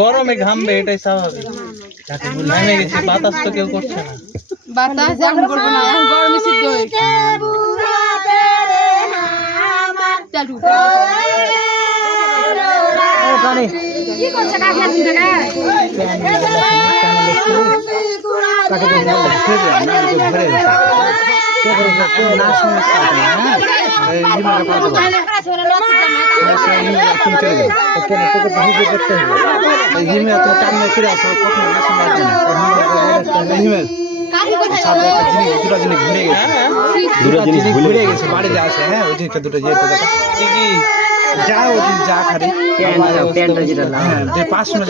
গরমে ঘামবে, এটাই স্বাভাবিক। নেমে গেছে, বাতাস তো কেউ করছে না। বাতাস এখন করবো না, এখন গরমে সিদ্ধ হয়ে কি করছে কাকিয়া চিন্তা দুটো জিনিস ভুলে গেছে বাড়িতে আছে। হ্যাঁ, ওই জিনিসটা দুটো যেতে কি যা ওই দিন যা খালি পাঁচ মিনিট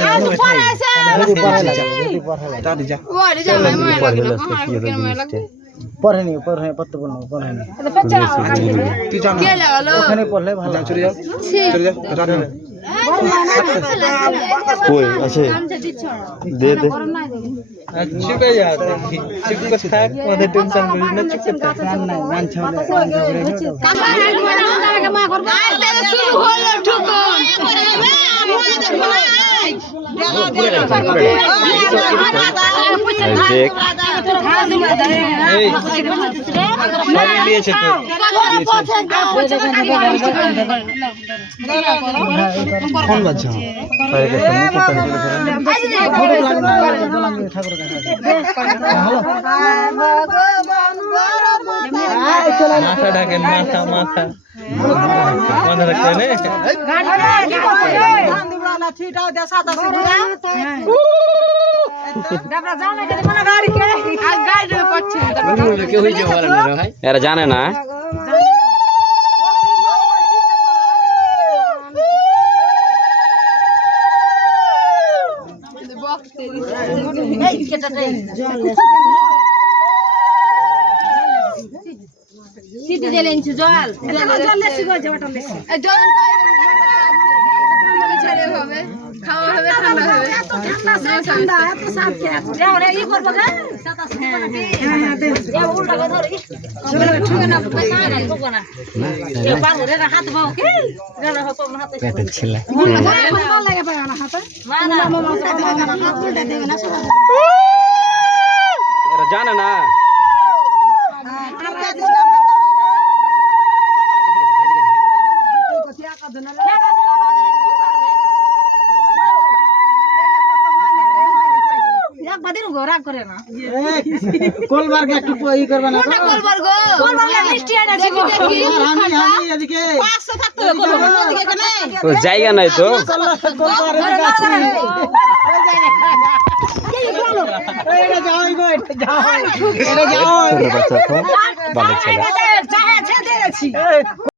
পড়ে নি পড়তে বলবো পড়ে নি তুই জানো ওখানে পড়লে ভালো চলে যাও চলে যাও কই আছে দে দে চুপে যা চুপ করে থাক, ওদের টেনশন করিস না, চুপ করে থাক। গান ছাড়লে শুরু হলো ঠুকন দেখ এই সবই দিয়েছে তো ফোন বাজছে ঠাকুর মাথা ঢাকেন, মাথা মাথা মাথা ঢাকেন এরা জানে না। সিটি জেলে নিচে জল জল হবে, খাওয়া হবে, ঠান্ডা হবে, ঠান্ডা এত সাপ কে আছে ই করব গা হ্যাঁ উল্টা করে ধরি ঠুকে না পয়সা না ঠুকে না এ পাগল রে হাত বাও কি গানা হতো হাতে পেটে ছিল ভালো লাগে পায় না হাতে মানা হাত উল্টা দেবে না সবাই এরা জানে না। রাগ করে না কোলবার কে একটু ই করবে না কোলবার গো কোলবার মিষ্টি আনা দেখি দেখি আমি এদিকে 500 থাকতে হবে কোলবার ওদিকে এখানে ও জায়গা নাই তো। কোলবার এটা যাও এটা যাও বাচ্চা তো বাচ্চা ছেলে চাহে ছেড়ে দিয়েছি